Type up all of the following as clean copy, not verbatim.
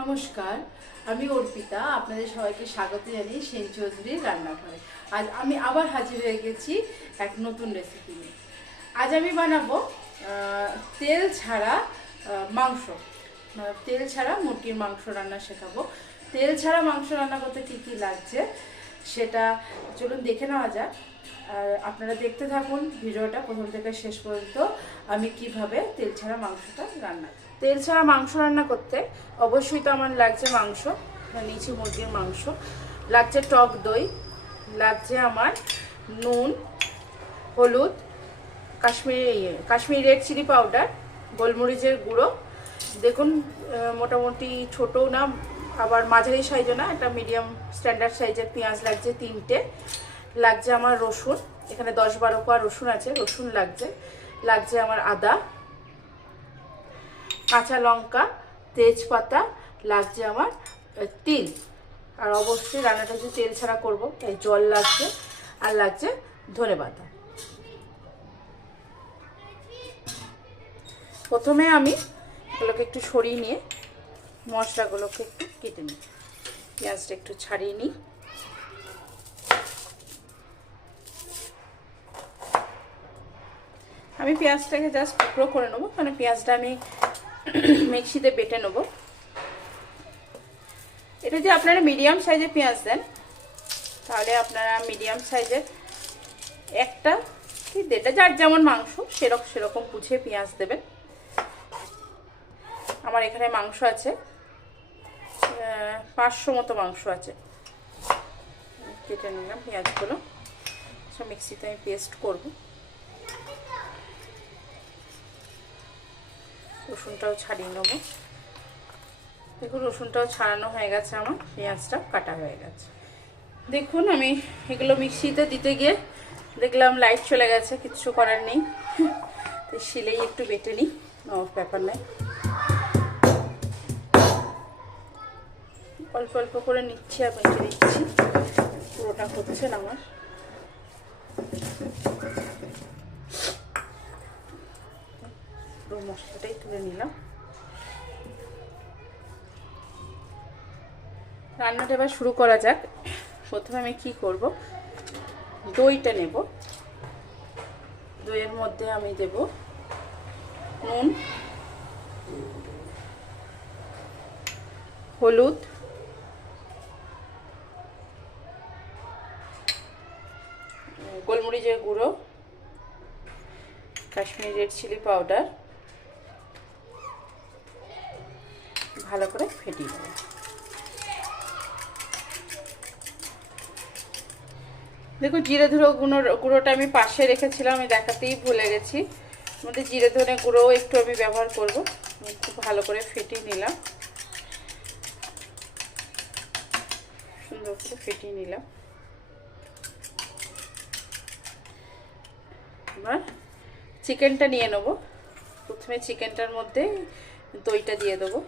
নমস্কার, আমি অর্পিতা। আপনাদের সবাইকে স্বাগত জানিয়ে সেন চৌধুরীর রান্নাঘরে। আজ আমি আবার হাজির হয়ে গেছি এক নতুন রেসিপি নিয়ে। আজ আমি বানাবো তেল ছাড়া মাংস। তেল ছাড়া মুরগির মাংস রান্না শেখাবো। তেল ছাড়া মাংস রান্না করতে কী কী লাগছে সেটা চলুন দেখে নেওয়া যাক। আর আপনারা দেখতে থাকুন ভিডিওটা প্রথম থেকে শেষ পর্যন্ত, আমি কিভাবে তেল ছাড়া মাংসটা রান্না করি। তেল ছাড়া মাংস রান্না করতে অবশ্যই তো আমার লাগছে মাংস, নিচে মুরগির মাংস, লাগছে টক দই, লাগছে আমার নুন, হলুদ, কাশ্মীরি রেড চিলি পাউডার, গোলমরিচের গুঁড়ো। দেখুন মোটামুটি ছোটও না আবার মাঝারি সাইজও না, একটা মিডিয়াম স্ট্যান্ডার্ড সাইজের পেঁয়াজ লাগছে 3টে, লাগছে আমার রসুন, এখানে 10-12 কোয়া রসুন আছে, রসুন লাগছে আমার আদা, কাঁচা লঙ্কা, তেজপাতা, লাগছে আমার তিল। আর অবশ্যই রান্নাটা যদি তেল ছাড়া করবো তাই জল লাগছে, আর লাগছে ধনেপাতা। প্রথমে আমি এগুলোকে একটু সরিয়ে নিয়ে মশলাগুলোকে একটু কেটে নিই। পেঁয়াজটা একটু ছাড়িয়ে নিই। আমি পেঁয়াজটাকে জাস্ট টুকরো করে নেবো, কারণ পেঁয়াজটা আমি মিক্সিতে বেটে নেবো। এটা যে আপনারা মিডিয়াম সাইজের পেঁয়াজ দেন তাহলে আপনারা মিডিয়াম সাইজের একটা কি দেড়টা, যার যেমন মাংস সেরকম বুঝে পেঁয়াজ দেবেন। আমার এখানে মাংস আছে 500 মতো মাংস আছে। কেটে নিলাম পেঁয়াজগুলো, সব মিক্সিতে আমি পেস্ট করব। রসুনটাও ছাড়িয়ে নেবো। দেখুন রসুনটাও ছাড়ানো হয়ে গেছে, আমার পেঁয়াজটা কাটা হয়ে গেছে। দেখুন আমি এগুলো মিক্সিতে দিতে গিয়ে দেখলাম লাইট চলে গেছে, কিচ্ছু করার নেই, তো শিলেই একটু বেটে নিই, ব্যাপার নাই। অল্প অল্প করে নিচ্ছি আর বেটে দিচ্ছি, পুরোটা হচ্ছে না আমার। পুরো মশলাটাই তুলে নিলাম। রান্নাটা এবার শুরু করা যাক। প্রথমে আমি কি করব, দইটা নেব। দইয়ের মধ্যে আমি দেব নুন, হলুদ, গোলমরিচের গুঁড়ো, কাশ্মীরি রেড চিলি পাউডার, ভালো করে ফেটিয়ে নেব। দেখো জিরে ধুনো গুঁড়োটা আমি পাশে রেখেছিলাম, আমি দেখাতেই ভুলে গেছি। মধ্যে জিরে ধনে গুঁড়ো একটু আমি ব্যবহার করব। খুব ভালো করে ফেটিয়ে নিলাম, সুন্দর করে ফেটিয়ে নিলাম। এবার চিকেনটা নিয়ে নেব। প্রথমে চিকেনটার মধ্যে দইটা দিয়ে দেবো।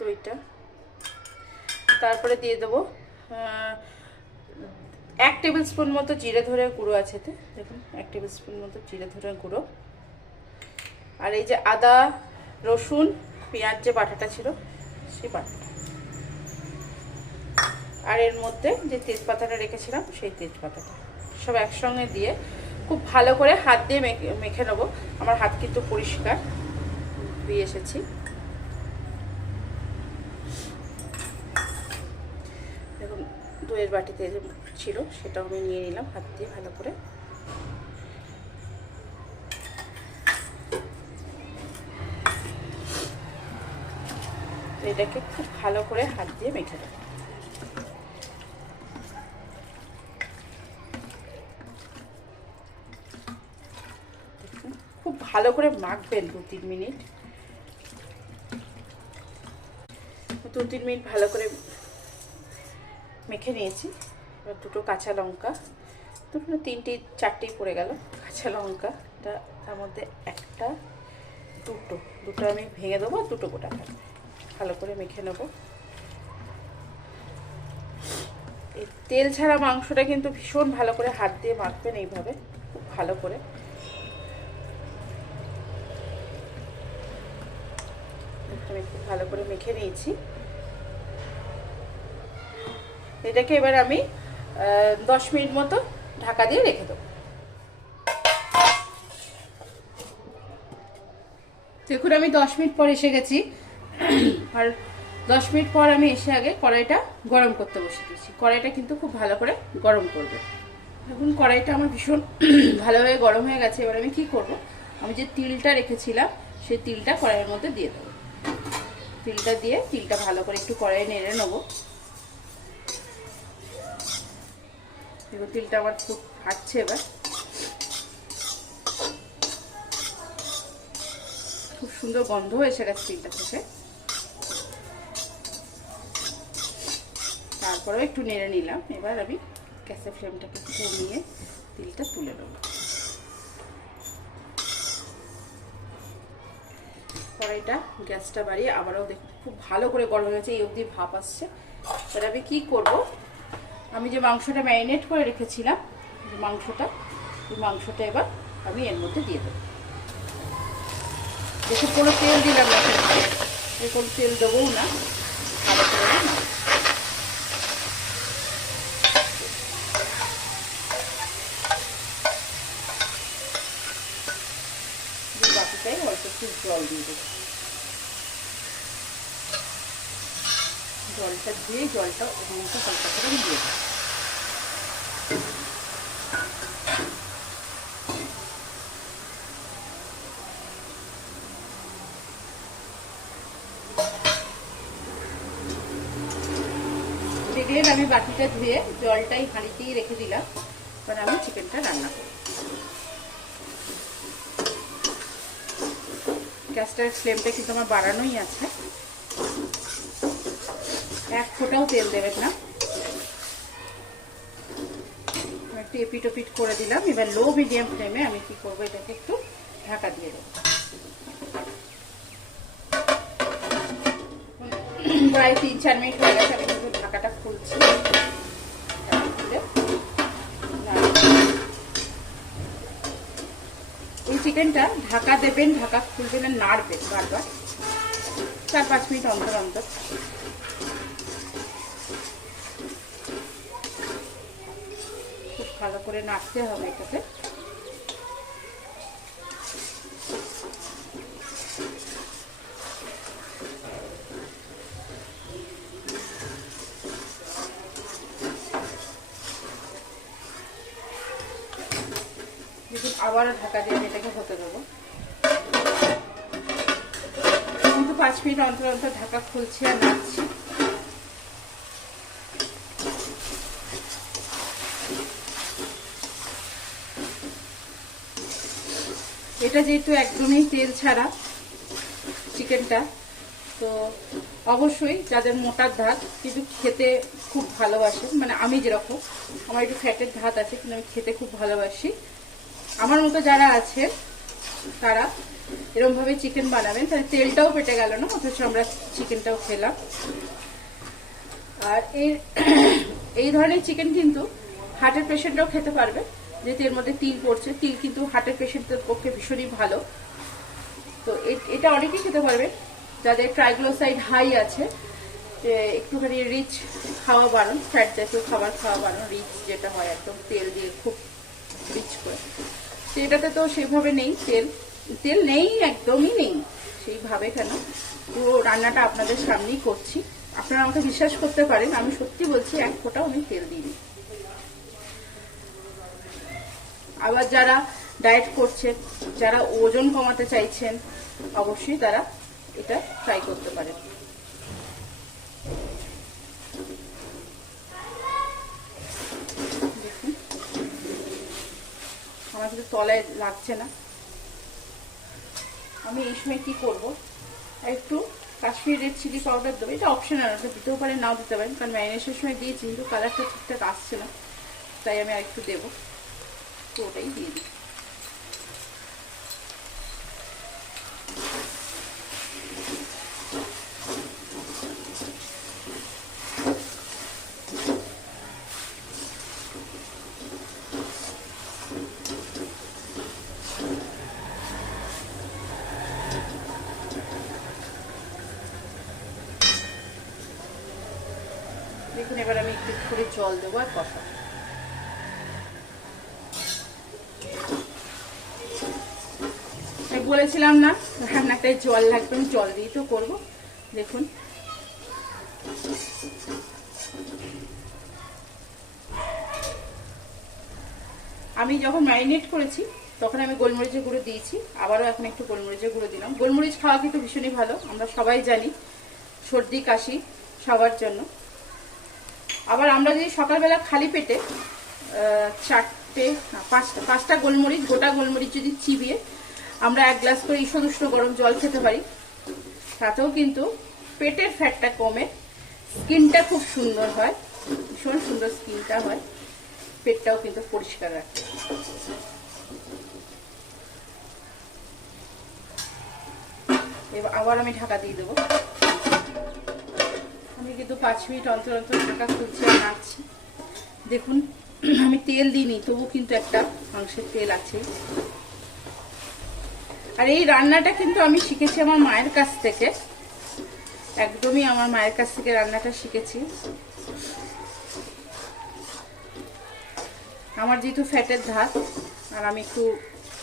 দইটা তারপরে দিয়ে দেবো 1 টেবিল স্পুন মতো জিরে ধরে গুঁড়ো আছে। দেখুন 1 টেবিল স্পুন মতো জিরে ধরে গুঁড়ো, আর এই যে আদা রসুন পেঁয়াজ যে বাটাটা ছিল সেই বাটাটা, আর এর মধ্যে যে তেজপাতাটা রেখেছিলাম সেই তেজপাতাটা, সব একসঙ্গে দিয়ে খুব ভালো করে হাত দিয়ে মেখে নেবো। আমার হাত কিন্তু পরিষ্কার দিয়ে এসেছি। দেখুন দইয়ের বাটিতে যে ছিল সেটাও আমি নিয়ে নিলাম হাত দিয়ে ভালো করে। এটাকে খুব ভালো করে হাত দিয়ে মেখে দেবো। খুব ভালো করে মাখবেন 2-3 মিনিট। 2-3 মিনিট ভালো করে মেখে নিয়েছি। এবার দুটো কাঁচা লঙ্কা, দুটো 3-4টেই পড়ে গেল কাঁচা লঙ্কা, তার মধ্যে একটা দুটো আমি ভেঙে দেবো, দুটো গোটা থাকবে। ভালো করে মেখে নেব। তেল ছাড়া মাংসটা কিন্তু ভীষণ ভালো করে হাত দিয়ে মাখবেন এইভাবে, খুব ভালো করে। আমি খুব ভালো করে মেখে নিয়েছি। এটাকে এবার আমি 10 মিনিট মতো ঢাকা দিয়ে রেখে দেবো। দেখুন আমি 10 মিনিট পর এসে গেছি, আর 10 মিনিট পর আমি এসে আগে কড়াইটা গরম করতে বসে দিয়েছি। কড়াইটা কিন্তু খুব ভালো করে গরম করবে। এখন কড়াইটা আমার ভীষণ ভালোভাবে গরম হয়ে গেছে। এবার আমি কি করব, আমি যে তিলটা রেখেছিলাম সেই তিলটা কড়াইয়ের মধ্যে দিয়ে দেবো। তিলটা দিয়ে তিলটা ভালো করে একটু কড়াইয়ে নেড়ে নেবো। দেখো তিলটা আমার খুব ফাটছে। এবার খুব সুন্দর গন্ধ এসে গেছে তিলটা থেকে। তারপরেও একটু নেড়ে নিলাম। এবার আমি গ্যাসের ফ্লেমটাকে কমিয়ে তিলটা তুলে নেব। কড়াইটা গ্যাসটা বাড়িয়ে আবারও দেখুন খুব ভালো করে গরম হয়েছে, এই অবধি ভাপ আসছে। এবার আমি কি করব, আমি যে মাংসটা ম্যারিনেট করে রেখেছিলাম, যে মাংসটা, এই মাংসটা এবার আমি এর মধ্যে দিয়ে দেবো। দেখুন কোনো তেল দিলাম না, কোনো তেল দেবও না, ভালো করে না। বাকিটাই অল্প একটু জল দিয়ে দেবো। জলটা দিয়ে জলটা ওর মধ্যে হালকা করে দিয়ে দেবো। দেখলেন আমি বাটিটা ধুয়ে জলটাই হাঁড়িতেই রেখে দিলাম। এবার আমি চিকেনটা রান্না করব। গ্যাসটার ফ্লেমটা কিন্তু আমার বাড়ানোই আছে, এক ফোঁটাও তেল দেবেন না। একটু এপিট ওপিট করে দিলাম। এবার লো মিডিয়াম ফ্লেমে আমি কি করবো, এটাকে একটু ঢাকা দিয়ে দেবো। প্রায় 3-4 মিনিট হয়ে গেছে, আমি কিন্তু ঢাকাটা খুলছি। এই চিকেনটা ঢাকা দেবেন, ঢাকা খুলবেন আর নাড়বেন বারবার 4-5 মিনিট অন্তর অন্তর। খুব ভালো করে নাড়তে হবে এটাকে। আবারও ঢাকা দিয়ে এটাকে হতে দেবো। কিন্তু 5 মিনিট অন্তর অন্তর ঢাকা খুলছি আর নাড়ছি। এটা যেহেতু একদমই তেল ছাড়া চিকেনটা, তো অবশ্যই যাদের মোটার ধাত কিন্তু খেতে খুব ভালোবাসে, মানে আমি যেরকম, আমার একটু ফ্যাটের ধাত আছে কিন্তু আমি খেতে খুব ভালোবাসি, আমার মতো যারা আছে তারা এরকম ভাবে চিকেন বানাবেন, তাহলে তেলটাও পেটে গেল না, অথচ আমরা চিকেনটাও খেলাম। আর এই ধরনের চিকেন কিন্তু হার্টের পেশেন্টরাও খেতে পারবে, যেহেতু এর মধ্যে তিল পড়ছে। তিল কিন্তু হার্টের পেশেন্টদের পক্ষে ভীষণই ভালো। তো এটা অনেকেই খেতে পারবে যাদের ট্রাইগ্লিসারাইড হাই আছে, যে একটুখানি রিচ খাওয়া বারণ, ফ্যাট জাতীয় খাবার খাওয়া বারণ, রিচ যেটা হয় একদম তেল দিয়ে খুব রিচ করে। তো এটাতে তো সেভাবে নেই, তেল নেই, একদমই নেই সেইভাবে। কেন, পুরো রান্নাটা আপনাদের সামনেই করছি, আপনারা আমাকে বিশ্বাস করতে পারেন, আমি সত্যি বলছি, এক ফোঁটাও আমি তেল দিইনি। আবার যারা ডায়েট করছেন, যারা ওজন কমাতে চাইছেন, অবশ্যই তারা এটা ট্রাই করতে পারেন। দেখুন আমার কিন্তু তলায় লাগছে না। আমি এই সময় কি করব, একটু কাশ্মীরি রেড চিলি পাউডার দেবো। এটা অপশনাল, ওটা দিতেও পারেন, নাও দিতে পারেন, কারণ ম্যারিনেশনের সময় দিয়েছি কিন্তু কালারটা ঠিকঠাক আসছে না, তাই আমি আরেকটু দেবো। তো ওটাই দিয়ে দিই। জল দেবো আর কষাবো। বলেছিলাম না রান্নাটায় জল লাগবে, আমি জল দিয়ে তো করবো। দেখুন আমি যখন ম্যারিনেট করেছি তখন আমি গোলমরিচের গুঁড়ো দিয়েছি, আবারও এখন একটু গোলমরিচের গুঁড়ো দিলাম। গোলমরিচ খাওয়া কিন্তু ভীষণই ভালো, আমরা সবাই জানি, সর্দি কাশি সবার জন্য। আবার আমরা যদি সকালবেলা খালি পেটে 5টা গোলমরিচ, গোটা গোলমরিচ যদি চিবিয়ে আমরা 1 গ্লাস করে ঈষৎ উষ্ণ গরম জল খেতে পারি, তাতেও কিন্তু পেটের ফ্যাটটা কমে, স্কিনটা খুব সুন্দর হয়, ভীষণ সুন্দর স্কিনটা হয়, পেটটাও কিন্তু পরিষ্কার রাখে। এবার আবার আমি ঢাকা দিয়ে দেবো। আমি কিন্তু 5 মিনিট অন্তর অন্তর ঢাকা খুলছি আর নাড়ছি। দেখুন আমি তেল দিইনি, তবু কিন্তু একটা মাংসের তেল আছে। আর এই রান্নাটা কিন্তু আমি শিখেছি আমার মায়ের কাছ থেকে, একদমই আমার মায়ের কাছ থেকে রান্নাটা শিখেছি। আমার যেহেতু ফ্যাটের ধাত আর আমি একটু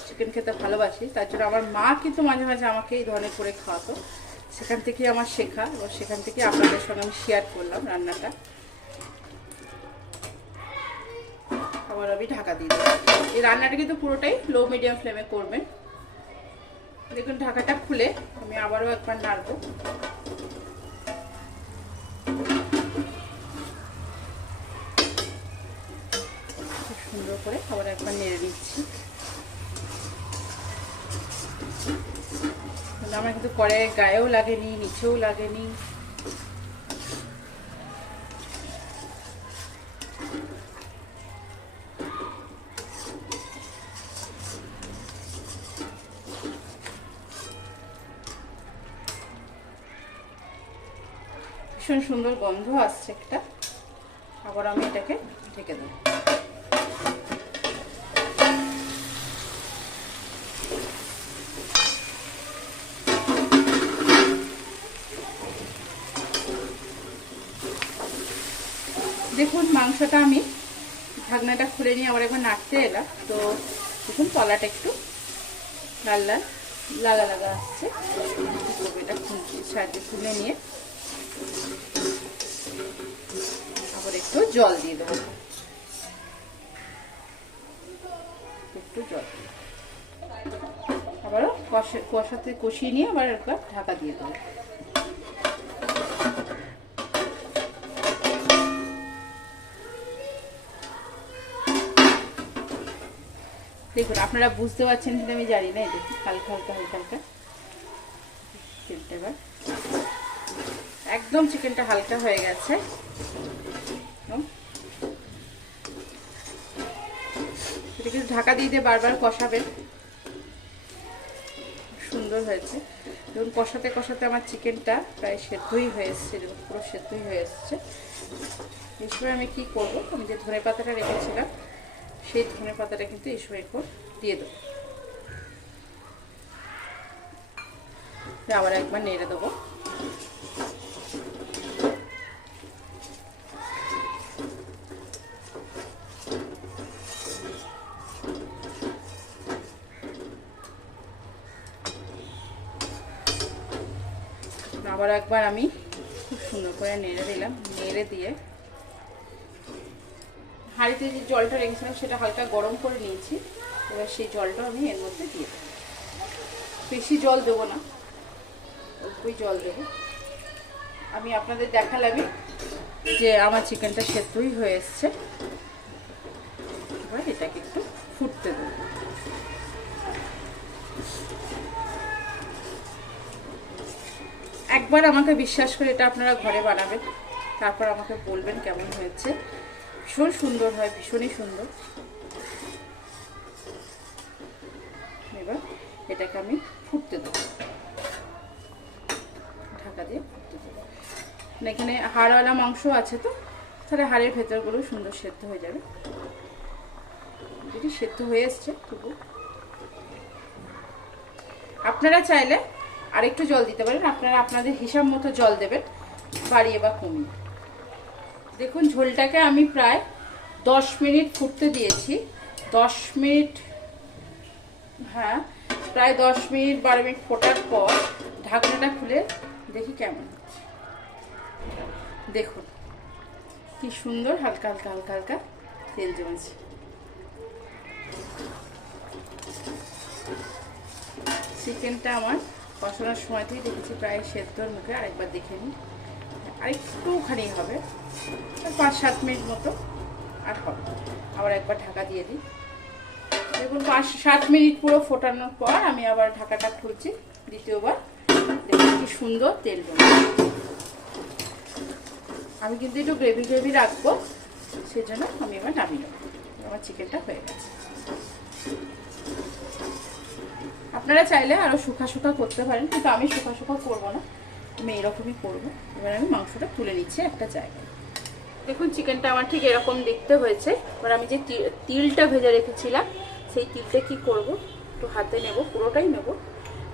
চিকেন খেতে ভালোবাসি, তার জন্য আমার মা কিন্তু মাঝে মাঝে আমাকে এই ধরনের করে খাওয়াতো, সেখান থেকে আমার শেখা, এবং সেখান থেকে আপনাদের সঙ্গে আমি শেয়ার করলাম রান্নাটা। আবার আমি ঢাকা দিয়ে দেবো। এই রান্নাটা কিন্তু পুরোটাই লো মিডিয়াম ফ্লেমে করবেন। দেখুন ঢাকাটা খুলে আমি আবারও একবার নাড়বো। খুব সুন্দর করে আবার একবার নেড়ে নিচ্ছি। আমার কিন্তু কড়াইয়ের গায়েও লাগেনি, নিচেও লাগেনি। ভীষণ সুন্দর গন্ধ আসছে একটা। আবার আমি এটাকে ঢেকে দেবো। দেখুন মাংসটা আমি ঢাকনাটা খুলে নিয়ে আবার একবার নাড়তে এলাম, তো দেখুন তলাটা একটু লাল লাল লাগা লাগা আসছে। এটা খুঁজির সাহায্যে খুলে নিয়ে আবার একটু জল দিয়ে দেবো, একটু জল আবারও কষাতে কষিয়ে নিয়ে আবার একবার ঢাকা দিয়ে দেবো। দেখুন আপনারা বুঝতে পারছেন কিন্তু আমি জানি না, এই দেখুন হালকা হালকা হালকা হালকা এবার একদম চিকেনটা হালকা হয়ে গেছে। এটা কিন্তু ঢাকা দিয়ে দিয়ে বারবার কষাবেন, সুন্দর হয়েছে। দেখুন কষাতে কষাতে আমার চিকেনটা প্রায় সেদ্ধই হয়ে এসছে, পুরো সেদ্ধই হয়ে এসছে। এই সময় আমি কি করব, আমি যে ধনে পাতাটা রেখেছিলাম সেই ধনে পাতাটা কিন্তু এই সময় একটু দিয়ে দেবো। আবার একবার নেড়ে দেবো। আবার একবার আমি খুব সুন্দর করে নেড়ে দিলাম। নেড়ে দিয়ে হাঁড়িতে যে জলটা রেখেছিলাম সেটা হালকা গরম করে নিয়েছি। এবার সেই জলটা আমি এর মধ্যে দিয়ে দেবো। বেশি জল দেবো না, অল্পই জল দেবো। আমি আপনাদের দেখালামই যে আমার চিকেনটা সেদ্ধই হয়ে এসছে। এবার এটাকে একটু ফুটতে দেবো। একবার আমাকে বিশ্বাস করে এটা আপনারা ঘরে বানাবেন, তারপর আমাকে বলবেন কেমন হয়েছে। ভীষণ সুন্দর হয়, ভীষণই সুন্দর। এবার এটাকে আমি ফুটতে দেবো, ঢাকা দিয়ে ফুটতে দেবো। এখানে হাড়ওয়ালা মাংস আছে, তো তাহলে হাড়ের ভেতরগুলো সুন্দর সেদ্ধ হয়ে যাবে। যদি সেদ্ধ হয়ে এসছে তবু আপনারা চাইলে আরেকটু জল দিতে পারেন, আপনারা আপনাদের হিসাব মতো জল দেবেন, বাড়িয়ে বা কমিয়ে। দেখুন ঝোলটাকে আমি প্রায় 10 মিনিট ফুটতে দিয়েছি। 10 মিনিট, হ্যাঁ প্রায় 10 মিনিট 12 মিনিট ফোটার পর ঢাকনাটা খুলে দেখি কেমন। দেখুন কি সুন্দর হালকা হালকা হালকা হালকা তেল জমেছে। চিকেনটা আমার কষানোর সময়তেই দেখেছি প্রায় সেদ্ধর মুখে। আরেকবার দেখে নিই, আরেকটুখানি হবে, 5-7 মিনিট মতো আর হবে। আবার একবার ঢাকা দিয়ে দিই। দেখুন 5-7 মিনিট পুরো ফোটানোর পর আমি আবার ঢাকাটা খুলছি দ্বিতীয়বার। দেখুন কি সুন্দর তেল জমেছে। আমি কিন্তু একটু গ্রেভি গ্রেভি রাখবো, সেজন্য আমি এবার নামিয়ে নেব। আমার চিকেনটা হয়ে গেছে। আপনারা চাইলে আরও শুকা শুকা করতে পারেন, কিন্তু আমি শুকা শুকা করবো না, আমি এরকমই করবো। এবার আমি মাংসটা তুলে নিচ্ছি একটা জায়গায়। দেখুন চিকেনটা আমার ঠিক এরকম দেখতে হয়েছে। এবার আমি যে তিলটা ভেজে রেখেছিলাম সেই তিলটা কি করব, একটু হাতে নেব, পুরোটাই নেব।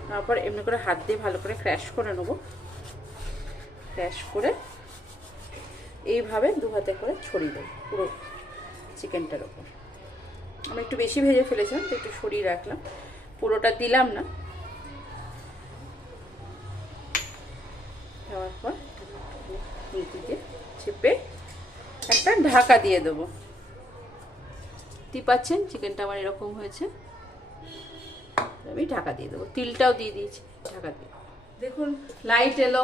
তারপর এমনি করে হাত দিয়ে ভালো করে ক্র্যাশ করে নেব। ক্র্যাশ করে এইভাবে 2 হাতে করে ছড়িয়ে দেবো পুরো চিকেনটার ওপর। আমি একটু বেশি ভেজে ফেলেছিলাম তো একটু সরিয়ে রাখলাম, পুরোটা দিলাম না। দেওয়ার পর দিয়ে চেপে একটা ঢাকা দিয়ে দেবো। পাচ্ছেন চিকেনটা আমার এরকম হয়েছে। আমি ঢাকা দিয়ে দেবো, তিলটাও দিয়ে দিয়েছি ঢাকা দিয়ে। দেখুন লাইট এলো,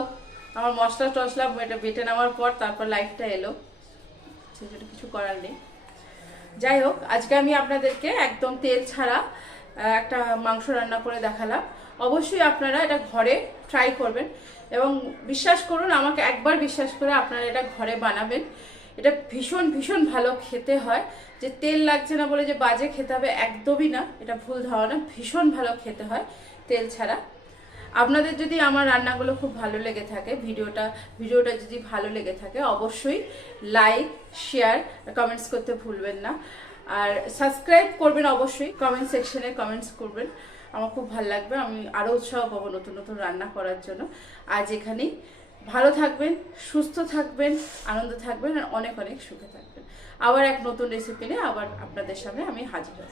আমার মশলা টশলা এটা বেটে নেওয়ার পর তারপর লাইটটা এলো, সেটা কিছু করার নেই। যাই হোক, আজকে আমি আপনাদেরকে একদম তেল ছাড়া একটা মাংস রান্না করে দেখালাম। অবশ্যই আপনারা এটা ঘরে ট্রাই করবেন এবং বিশ্বাস করুন আমাকে, একবার বিশ্বাস করে আপনারা এটা ঘরে বানাবেন। এটা ভীষণ ভীষণ ভালো খেতে হয়। যে তেল লাগছে না বলে যে বাজে খেতে হবে, একদমই না, এটা ভুল ধারণা। ভীষণ ভালো খেতে হয় তেল ছাড়া। আপনাদের যদি আমার রান্নাগুলো খুব ভালো লেগে থাকে, ভিডিওটা যদি ভালো লেগে থাকে, অবশ্যই লাইক শেয়ার কমেন্টস করতে ভুলবেন না। আর সাবস্ক্রাইব করবেন, অবশ্যই কমেন্ট সেকশনে কমেন্টস করবেন, আমার খুব ভালো লাগবে। আমি আরও উৎসাহ পাবো নতুন নতুন রান্না করার জন্য। আজ এখানেই, ভালো থাকবেন, সুস্থ থাকবেন, আনন্দ থাকবেন আর অনেক অনেক সুখে থাকবেন। আবার এক নতুন রেসিপি নিয়ে আবার আপনাদের সামনে আমি হাজির হব।